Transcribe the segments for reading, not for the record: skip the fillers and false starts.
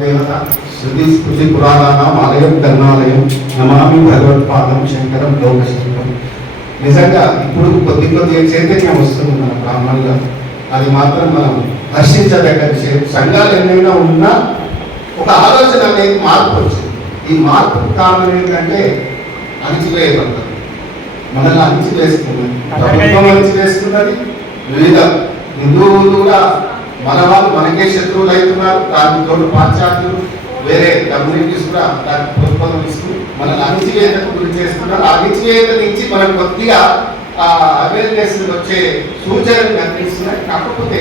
దేవత శృతి స్మృతి పురాణానాం ఆలయం కర్ణాలయం నమామి భగవత్పాదం శంకరం లోకశంకరం. నిజంగా ఇప్పుడు కొద్దిగా చైతన్యం వస్తుంది మన బ్రాహ్మణులు. అది మాత్రం మనం హర్షించదగ్గ విషయం. సంఘాలు ఎన్నైనా ఉన్నా ఒక ఆలోచన అనేది మార్పు వచ్చింది. ఈ మార్పు కారణం ఏంటంటే అణిచివేయబడ్డారు. మనల్ని అణిచివేస్తున్నది ప్రభుత్వం, అణిచివేస్తున్నది. వివిధ హిందువులు కూడా మన వాళ్ళు మనకే శత్రువులు అవుతున్నారు. దానికి తోడు పాశ్చాత్యులు వేరే కమ్యూనిటీస్ కూడా దానికి ప్రతిఫలం ఇస్తూ మనల్ని అణిచివేతకు గురి చేస్తున్నారు. ఆ అణిచివేత నుంచి మనం కొద్దిగా అవేర్నెస్ వచ్చే సూచనలు కనిపిస్తున్నాయి. కాకపోతే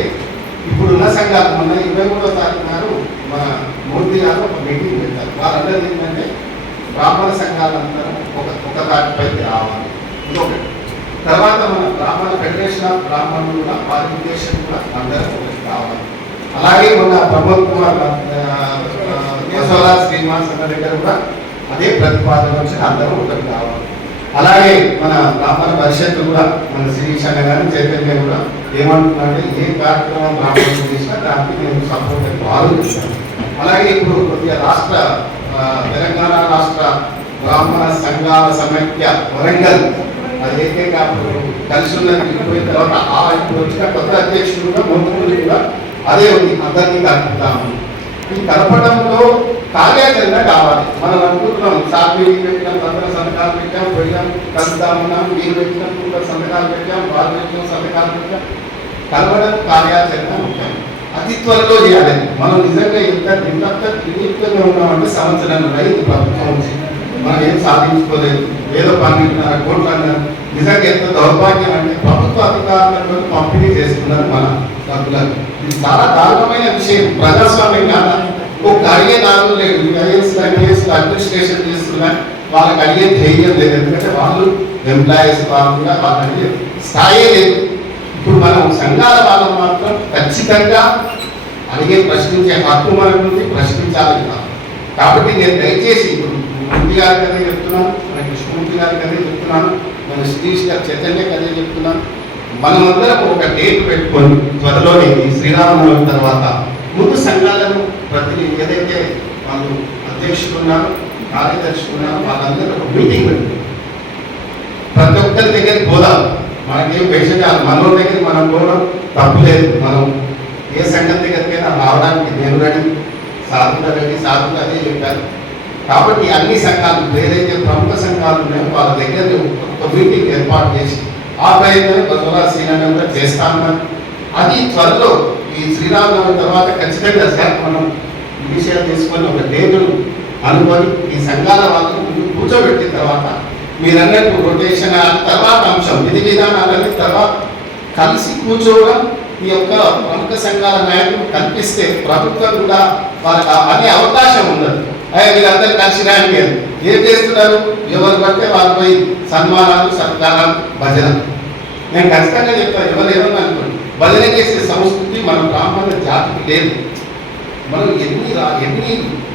ఇప్పుడున్న సంఘాలు మొన్న 23వ తారీఖు నాడు మన మూర్తి గారు ఒక మీటింగ్ పెట్టారు. వాళ్ళందరూ ఏంటంటే బ్రాహ్మణ సంఘాలంతా ఒక దాటిపైకి రావాలి. ఇంకొకటి తర్వాత మన బ్రాహ్మణ ఫెడరేషన్ ఆఫ్ బ్రాహ్మణులు కూడా వారి ఉద్దేశం కూడా అందరూ ఒకటి కావాలి. అలాగే మన ప్రమోద్ కుమార్ శ్రీనివాస్ అన్న దగ్గర కూడా అదే ప్రతిపాదన వచ్చి అందరూ ఒకటి కావాలి. అలాగే మన బ్రాహ్మణ పరిషత్తు కూడా మన శ్రీశ కానీ చైతన్య కూడా ఏమంటున్నారంటే ఏ కార్యక్రమం బ్రాహ్మణులు చేసినా దానికి నేను సపోర్ట్ ఆలోచిస్తాను. అలాగే ఇప్పుడు కొద్దిగా రాష్ట్ర తెలంగాణ రాష్ట్ర బ్రాహ్మణ సంఘాల సమైక్య వరంగల్ అది ఏకైక కలిసి ఉన్నది వెళ్ళిపోయిన తర్వాత ఇప్పుడు వచ్చిన కొత్త అధ్యక్షుడు కూడా మంత్రులు కూడా అదే ఉంది. అందరినీ కలుపుతాము. ఈ కలపడంలో కార్యాచరణ కావాలి. మనం అనుకుంటున్నాం సార్ మీరు పెట్టినాం, 15 సంతకాలు పెట్టాం, పోయాం కలుద్దామన్నాం, మీరు పెట్టినప్పుడు సంతకాలు పెట్టాం, వాళ్ళు పెట్టిన సంతకాలు పెట్టాం. కలవడం కార్యాచరణ ముఖ్యం. అతి త్వరలో చేయాలి. మనం నిజంగా ఎంత నిర్లిప్తంగా ఉన్నామంటే సంవత్సరాలు రైతు ప్రభుత్వం వచ్చి మనం ఏం సాధించుకోలేదు. ఏదో 12.5 కోట్లు అన్నారు. నిజంగా ఎంత దౌర్భాగ్యం అంటే ప్రభుత్వ అధికారులను పంపిణీ చేస్తున్నారు మన డబ్బులను. ఇది చాలా దారుణమైన విషయం. ప్రజాస్వామ్యం కాదా? ఒక అడిగే నాలుగు లేదు. ఐఏఎస్ అడ్మినిస్ట్రేషన్ చేస్తున్నా వాళ్ళకి అడిగే ధైర్యం లేదు. ఎందుకంటే వాళ్ళు ఎంప్లాయీస్ కాకుండా వాళ్ళకి స్థాయి లేదు. ఇప్పుడు మనం సంఘాల వాళ్ళు మాత్రం ఖచ్చితంగా అడిగే ప్రశ్నించే హక్కు మనకు ఉంది, ప్రశ్నించాలి. కాబట్టి నేను దయచేసి ఇప్పుడు మూర్తి గారికి అదే చెప్తున్నాను, మన కృష్ణమూర్తి గారికి అదే చెప్తున్నాను, మన శ్రీష్ గారు చైతన్యకి అదే చెప్తున్నాను. మనమందరం ఒక డేట్ పెట్టుకొని త్వరలోనే ఈ శ్రీరామనవమి తర్వాత ముందు సంఘాలను ఏదైతే వాళ్ళు అధ్యక్షులు ఉన్నారు, కార్యదర్శులు ఉన్నారు, వాళ్ళందరూ ఒక మీటింగ్ పెట్టుకుని ప్రతి ఒక్కరి దగ్గరికి పోదాం. మనకేం వేషకాలు మనలో దగ్గర మనం పోవడం తప్పు లేదు. మనం ఏ సంఘం దగ్గరికైనా రావడానికి నేను రెడీ, సాధుల రెడీ, సాధులు అదే చెప్పారు. కాబట్టి అన్ని సంఘాలు ఏదైతే ప్రముఖ సంఘాలు ఉన్నాయో వాళ్ళ దగ్గర ఒక మీటింగ్ ఏర్పాటు చేసి ఆ ప్రయత్నం బసవరా శ్రీరంగంలో చేస్తామన్నారు. అది త్వరలో ఈ శ్రీరామనవమి తర్వాత ఖచ్చితంగా సార్ మనం ఈ విషయాలు తీసుకొని ఒక డేటును అనుకొని ఈ సంఘాల వాళ్ళను కూర్చోబెట్టిన తర్వాత మీరన్నట్టు రొటేషన్ తర్వాత అంశం విధి విధానాలని తర్వాత కలిసి కూర్చోవడం ఈ యొక్క ప్రముఖ సంఘాల నాయకులు కల్పిస్తే ప్రభుత్వం కూడా వాళ్ళకి అనే అవకాశం ఉండదు. వీళ్ళందరూ కలిసి రాయండి అని ఏం చేస్తున్నారు? ఎవరు పడితే వాళ్ళు పోయి సన్మానాలు, సత్కారాలు, భజన. నేను ఖచ్చితంగా చెప్తాను, ఎవరు ఏమన్నా అనుకోండి, భజన చేసే సంస్కృతి మన బ్రాహ్మణ జాతికి లేదు. మనం ఎన్ని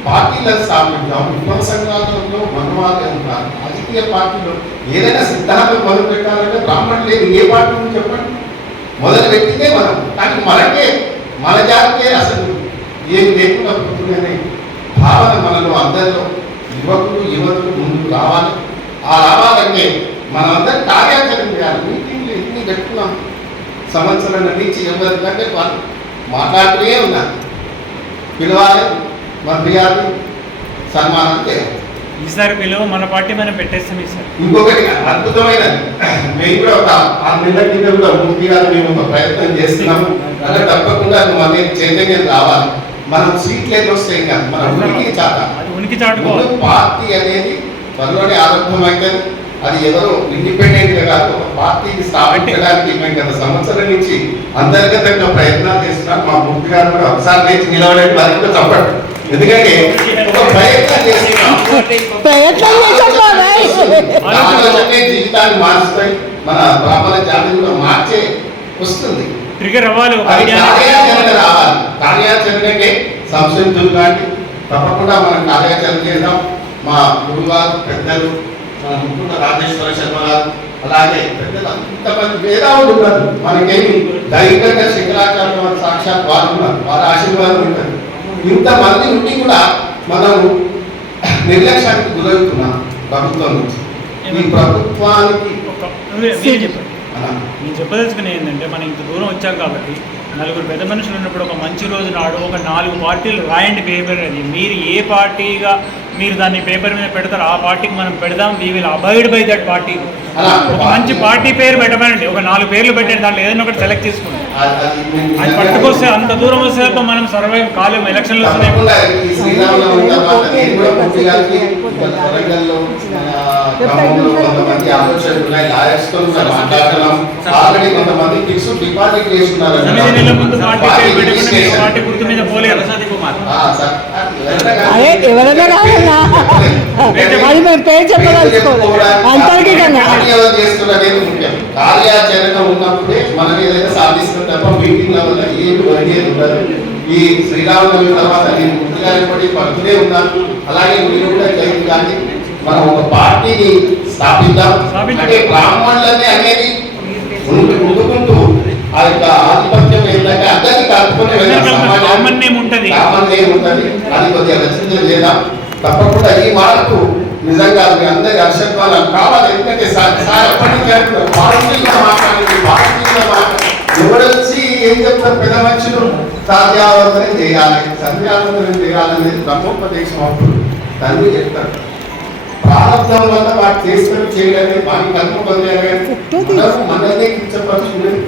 పార్టీలను స్థాపించాం. ఉప సంఘాలలో మన వాళ్ళే ఉంటారు. రాజకీయ పార్టీలో ఏదైనా సిద్ధాంతం మొదలు పెట్టాలంటే బ్రాహ్మణులు లేదు. ఏ పార్టీ నుంచి చెప్పండి, మొదలు పెట్టిందే మనం. కానీ మనకే మన జాతికే అసలు ఏమి లేకుండా పోతుందనే భావన మనలో అందరిలో యువతులు ముందుకు రావాలి. ఆ రావాలంటే మనమందరం కార్యాచరణ చేయాలి. మీటింగ్లు ఎన్ని పెట్టుకున్నాం సంవత్సరం నుంచి ఎవరికంటే వాళ్ళు మాట్లాడుతూనే ఉన్నారు. పిలవాలి, మంత్రి గారు సన్మానం చేయాలి. ఈసారి పిలువ మన పార్టీ మనం పెట్టేస్తాం. ఈసారి ఇంకొకటి అద్భుతమైనది, మేము కూడా ఒక 6 నెలల కింద కూడా మూర్తి గారు మేము ఒక ప్రయత్నం చేస్తున్నాము. అలా తప్పకుండా మన చైతన్యం రావాలి. మనం సీట్లు ఎన్ని వస్తాయి కాదు, మన ఉనికి చాటుకోవాలి. పార్టీ అనేది త్వరలోనే ఆరంభమైందని, అది ఎవరో ఇండిపెండెంట్ గా కాదు, ఒక పార్టీని స్థాపించడానికి మేము గత సంవత్సరం నుంచి అంతర్గతంగా ప్రయత్నాలు చేస్తున్నాం. మా మూర్తి గారు కూడా ఒకసారి లేచి నిలవడానికి వారికి కూడా చెప్పండి. ఎందుకంటే ఒక ప్రయత్నం చేస్తున్నాం, జీవితాన్ని మారుస్తాయి, మన బ్రాహ్మణ జాతి కూడా మార్చే వస్తుంది. కార్యాచరణ రావాలి. కార్యాచరణకే సంసిద్ధులు కానీ తప్పకుండా మనం కార్యాచరణ చేద్దాం. మా గురుగారు పెద్దలు మన ముకుంద రాజేశ్వర శర్మ గారు, అలాగే పెద్దలు అంతమంది వేదాలు ఉన్నారు. మనకేమి దైవికంగా శంకరాచార్య సాక్షాత్ వారు ఉన్నారు. వారి ఆశీర్వాదం ఉంటుంది. ఇంతమంది ఉండి కూడా మనము నిర్లక్ష్యానికి గురవుతున్నాం ప్రభుత్వం నుంచి. ఈ ప్రభుత్వానికి మీరే చెప్పండి. నేను చెప్పదలుచుకునే ఏంటంటే మనం ఇంత దూరం వచ్చాం కాబట్టి నలుగురు పెద్ద మనుషులు ఉన్నప్పుడు ఒక మంచి రోజు నాడు ఒక 4 పార్టీలు రాయండి పేపర్ అది. మీరు ఏ పార్టీగా మీరు దాన్ని పేపర్ మీద పెడతారు ఆ పార్టీకి మనం పెడదాం. We will avoid by that party. ఒక మంచి పార్టీ పేరు పెట్టమనండి, ఒక 4 పేర్లు పెట్టండి, దాంట్లో ఏదైనా ఒకటి సెలెక్ట్ చేసుకోండి. అది పట్టుకొస్తే అంత దూరం వస్తే మనం సర్వైవ్ కాలేము. ఎలక్షన్లు వస్తున్నాయి. సమితి నెలల ముందు పార్టీ పేరు పెట్టుకుంటే మీరు పార్టీ గుర్తు మీద పోలేరు. ఎవరైనా రావాలా అది మేము పేరు చెప్పదలుచుకోవాలి అంతర్గతంగా. కార్యాచరణ ఉన్నప్పుడే మనం ఏదైనా సాధిస్తాం తప్ప మీటింగ్ వల్ల ఏమి వదిలేదు ఉండదు. ఈ శ్రీరామనవమి తర్వాత నేను ముందుగా ఇప్పటి పడుతూనే ఉన్నాను. అలాగే మీరు కూడా చేయండి. కానీ మనం ఒక పార్టీని స్థాపిద్దాం. అంటే బ్రాహ్మణులని అనేది ముందుకుంటూ ఆ యొక్క ఆధిపత్యం ఏంటంటే అందరికీ కలుపుకునే సామాన్యం ఉంటుంది. అది కొద్దిగా రచన చేద్దాం. తప్పకుండా ఈ మార్పు నిజంగా మీ అందరి హర్షత్వాలు కావాలి. ఎందుకంటే ఎవరొచ్చి ఏం చెప్తారు పెద్ద మనుషులు సాధ్యావంతనం చేయాలి, సంధ్యావంతనం చేయాలనేది బ్రహ్మోపదేశం అప్పుడు తండ్రి చెప్తారు. ప్రారంభం వల్ల వాటి చేసుకుని చేయడమే వాటి కల్ప పొందారు. మనల్ని కించపరుచుకునేది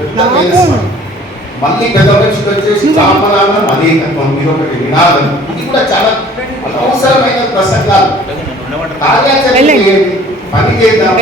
మళ్ళీ పెద్ద మనుషులు వచ్చేసి రామనామం అనేకత్వం మీరు ఒకటి వినాలని. ఇది కూడా చాలా అనవసరమైన ప్రసంగాలు. కార్యాచరణ పని చేద్దాం.